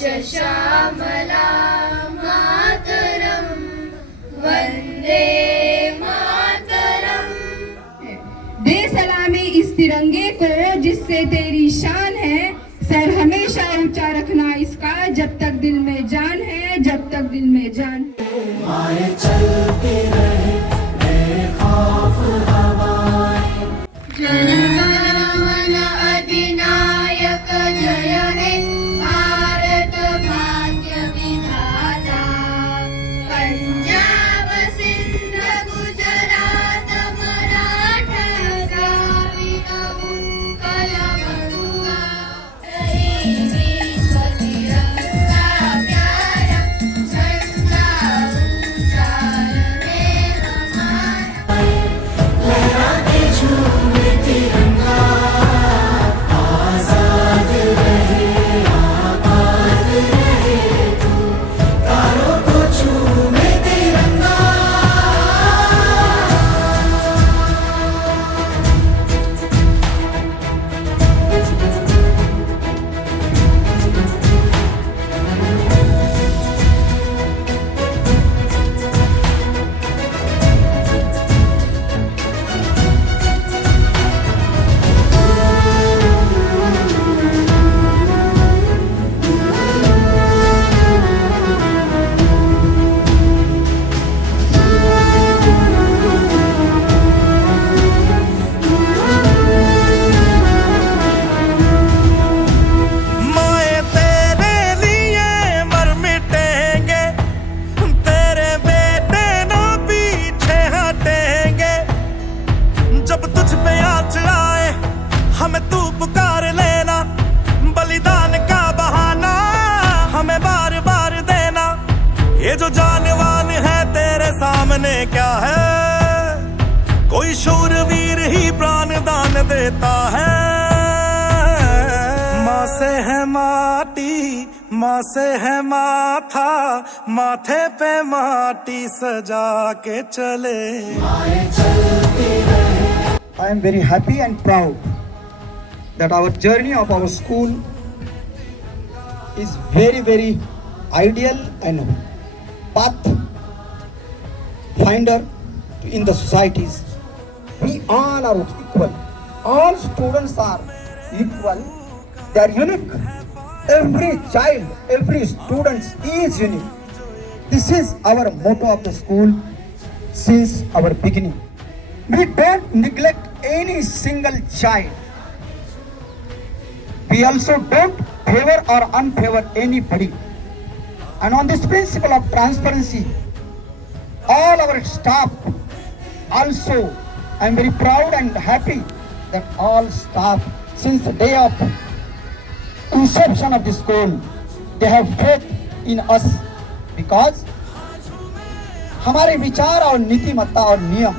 श्यामला मातरम वंदे मातरम। दे सलामी इस तिरंगे को जिससे तेरी शान है, सर हमेशा ऊंचा रखना इसका जब तक दिल में जान है, जब तक दिल में जान। माए चलती रहे बेखौफ हवाएं। जनगण अधिनायक जय हे भारत भाग्य विधाता। पंजाब सिंध गुजरात मराठा द्राविड उत्कल बंगा। रहे विश्व तिरंगा प्यारा, झंडा ऊंचा रहे हमारा। लहरा के झूमे तिरंगा, आजाद रहे आबाद रहे तू, तारों को झूमे तिरंगा। माए तेरे लिए मर मिटेंगे, तेरे बेटे ना पीछे हटेंगे। जब तुझ पे आँच आए हमें तू पुकार लेना, बलिदान का बहाना हमें बार बार देना। ये जो जानवान है तेरे सामने क्या है, कोई शूरवीर ही प्राण दान देता है। माँ से है माटी, माँ से है माथा, माथे पे माटी सजा के चले। I am very happy and proud that our journey of our school is very ideal and path finder in the societies. We all are equal. All students are equal. They are unique. Every child, every student is unique. This is our motto of the school since our beginning. We don't neglect any single child. We also don't favor or unfavor anybody. And on this principle of transparency, all our staff also, I am very proud and happy that all staff since the day of inception of the school, they have faith in us because हमारे विचार और नीतिमत्ता और नियम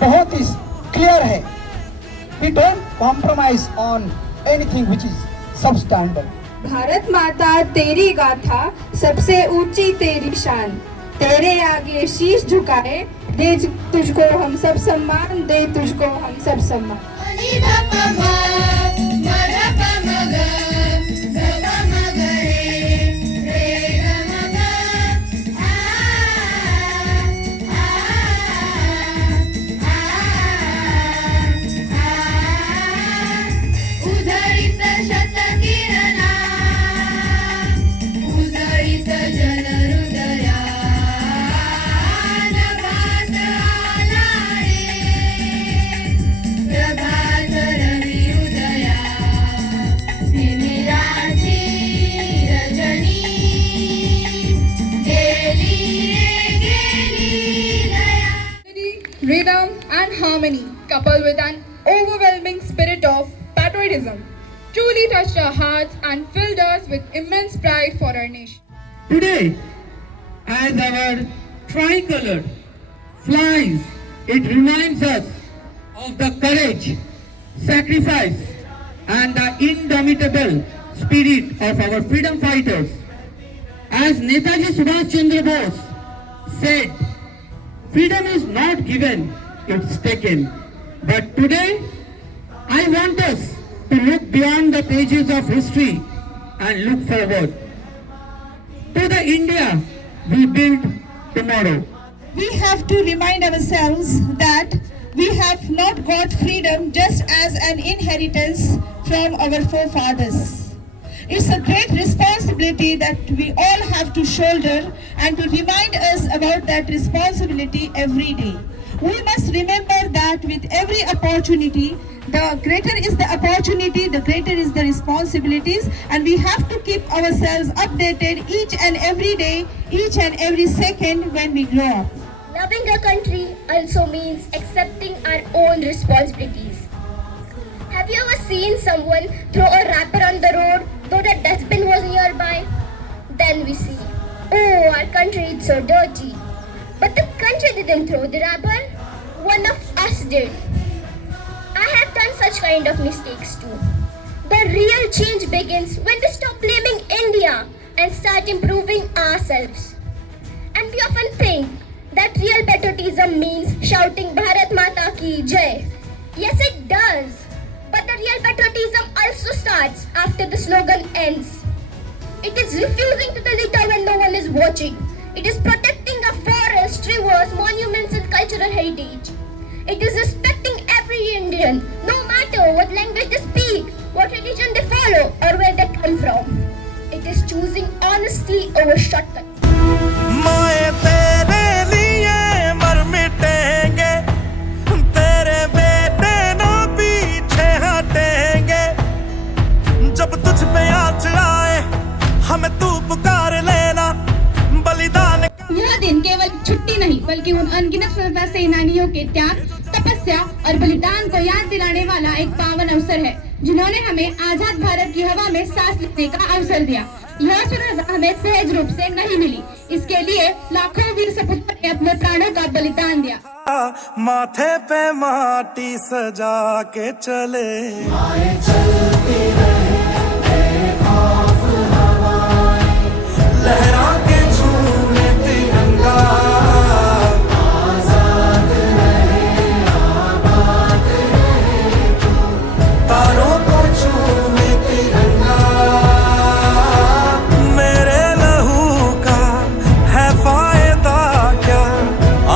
बहुत ही clear है. We don't compromise on anything which is substandard. Bharat माता तेरी गाथा, सबसे ऊंची तेरी शान, तेरे आगे शीश झुकाए, दे तुझको हम सब सम्मान, दे तुझको हम सब सम्मान. Rhythm and harmony, coupled with an overwhelming spirit of patriotism, truly touched our hearts and filled us with immense pride for our nation. Today, as our tricolor flies, it reminds us of the courage, sacrifice, and the indomitable spirit of our freedom fighters. As Netaji Subhash Chandra Bose said, freedom is not given, it's taken. But today, I want us to look beyond the pages of history and look forward to the India we build tomorrow. We have to remind ourselves that we have not got freedom just as an inheritance from our forefathers. It's a great responsibility that we all have to shoulder and to remind us about that responsibility every day. We must remember that with every opportunity, the greater is the opportunity, the greater is the responsibilities, and we have to keep ourselves updated each and every day, each and every second when we grow up. Loving our country also means accepting our own responsibilities. Have you ever seen someone throw a wrapper on the road though the dustbin was nearby? Then we see, oh, our country is so dirty. But the country didn't throw the wrapper, one of us did. I have done such kind of mistakes too. The real change begins when we stop blaming India and start improving ourselves. And we often think that real patriotism means shouting Bharat Mata Ki Jai. Yes, it does. But the real patriotism also starts after the slogan ends. It is refusing to the litter when no one is watching. It is protecting our forests, rivers, monuments and cultural heritage. It is respecting every Indian, no matter what language they speak, what religion they follow or where they come from. It is choosing honesty over shortcuts. माए तेरे लिए मर मिटेंगे, तेरे बेटे ना पीछे हटेंगे, जब तुझ पे आँच आए हमें तू पुकार लेना, बलिदान। यह दिन केवल छुट्टी नहीं बल्कि उन अनगिनत स्वतंत्रता सेनानियों के त्याग, तपस्या और बलिदान को याद दिलाने वाला एक पावन अवसर है, जिन्होंने हमें आजाद भारत की हवा में सांस लेने का अवसर दिया। यह स्वतंत्रता हमें सहज रूप से नहीं मिली, इसके लिए लाखों वीर सपूतों ने अपने प्राणों का बलिदान दिया। माथे पे माटी सजा के चले, लहरा के झूमे तिरंगा, आजाद रहे आबाद रहे तू, तारों को झूमे तिरंगा, मेरे लहू का है फायदा क्या,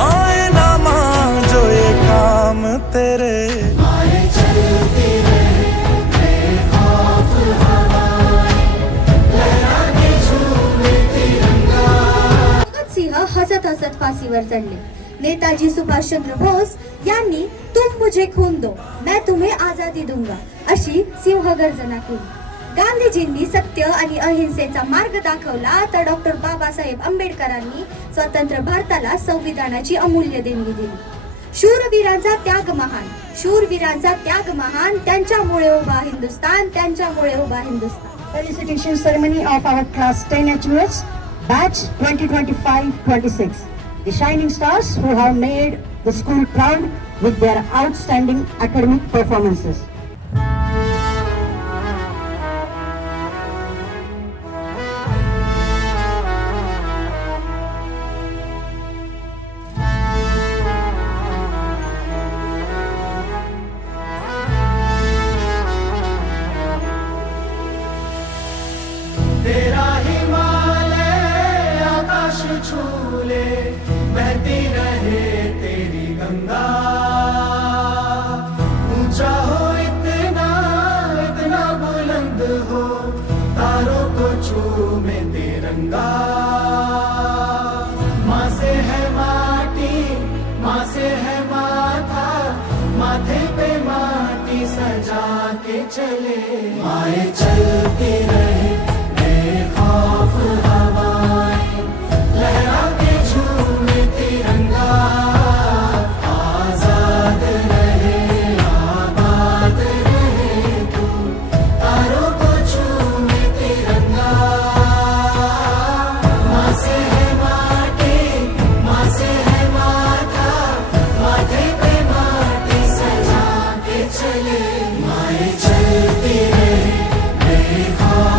आए ना मांझो ये काम तेरे। हसत हसत फाशीवर चढले। नेताजी सुभाषचंद्र बोस यांनी तुम मुझे खून दो मैं तुम्हें आजादी दूंगा अशी सिंहगर्जना केली। गांधीजींनी सत्य आणि अहिंसेचा मार्ग दाखवला तर डॉक्टर बाबासाहेब आंबेडकरांनी स्वतंत्र भारताला संविधानाची अमूल्य देणगी दिली। शूरवीरांचा त्याग महान, शूरवीरांचा त्याग महान, त्यांच्यामुळे उभा हिंदुस्तान, त्यांच्यामुळे उभा Hindustan. Felicitation ceremony of our class 10 HUS batch 2025-26. The shining stars who have made the school proud with their outstanding academic performances. तेरा हिमालय आकाश छूले, बहती रहे तेरी गंगा, ऊंचा हो इतना इतना बुलंद हो, तारों को छूमे तिरंगा। माँ से है माटी, माँ से है माथा, माथे पे माटी सजा के चले, माए चलती रहे बेखौफ हवाएं, लहरा के झूमे तिरंगा, आजाद रहे आबाद रहे तू, तारों को झूमे तिरंगा। माँ से है माटी, माँ से है माथा, माथे पे माटी सजा के चले, माए चलती रहे बेखौफ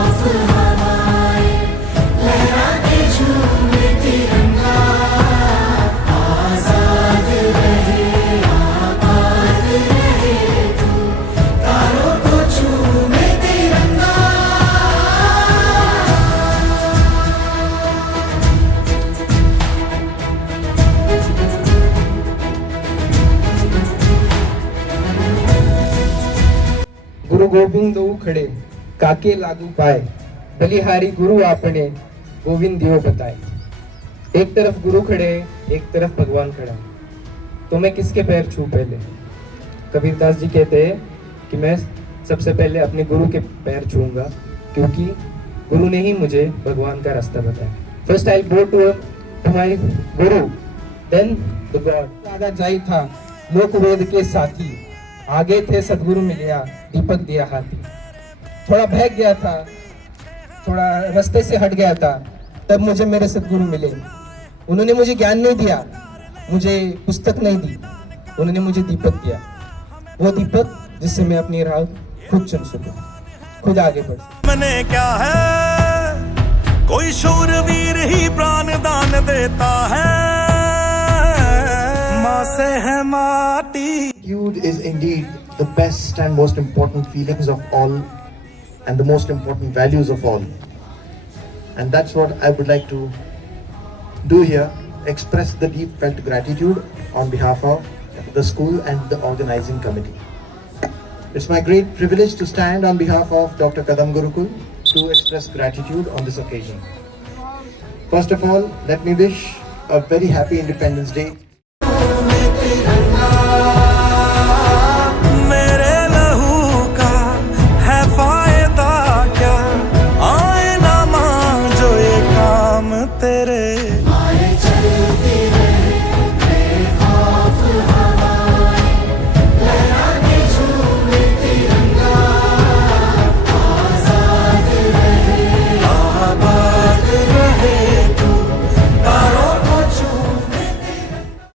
गोविंद दो खड़े काके लागू पाए, बलिहारी गुरु आपने गोविंद दियो बताए। एक तरफ गुरु खड़े, एक तरफ भगवान खड़ा, तो मैं किसके पैर छू पहले? कबीरदास जी कहते हैं कि मैं सबसे पहले अपने गुरु के पैर छूऊंगा, क्योंकि गुरु ने ही मुझे भगवान का रास्ता बताया। First I go to my guru, then the god. आगा जाई था लोक वेद के साथी, आगे थे सदगुरु मिलिया दीपक दिया हाथी। थोड़ा बहक गया था, थोड़ा रास्ते से हट गया था, तब मुझे मेरे सदगुरु मिले। उन्होंने मुझे ज्ञान नहीं दिया, मुझे पुस्तक नहीं दी, उन्होंने मुझे दीपक दिया। वो दीपक जिससे मैं अपनी राह खुद चुन सकूं, खुद आगे बढ़। मैंने क्या है, कोई शूरवीर ही प्राण दान देता है, माँ से है माटी। Gratitude is indeed the best and most important feelings of all and the most important values of all. And that's what I would like to do here, express the deep felt gratitude on behalf of the school and the organizing committee. It's my great privilege to stand on behalf of Dr. Kadam Gurukul to express gratitude on this occasion. First of all, let me wish a very happy Independence Day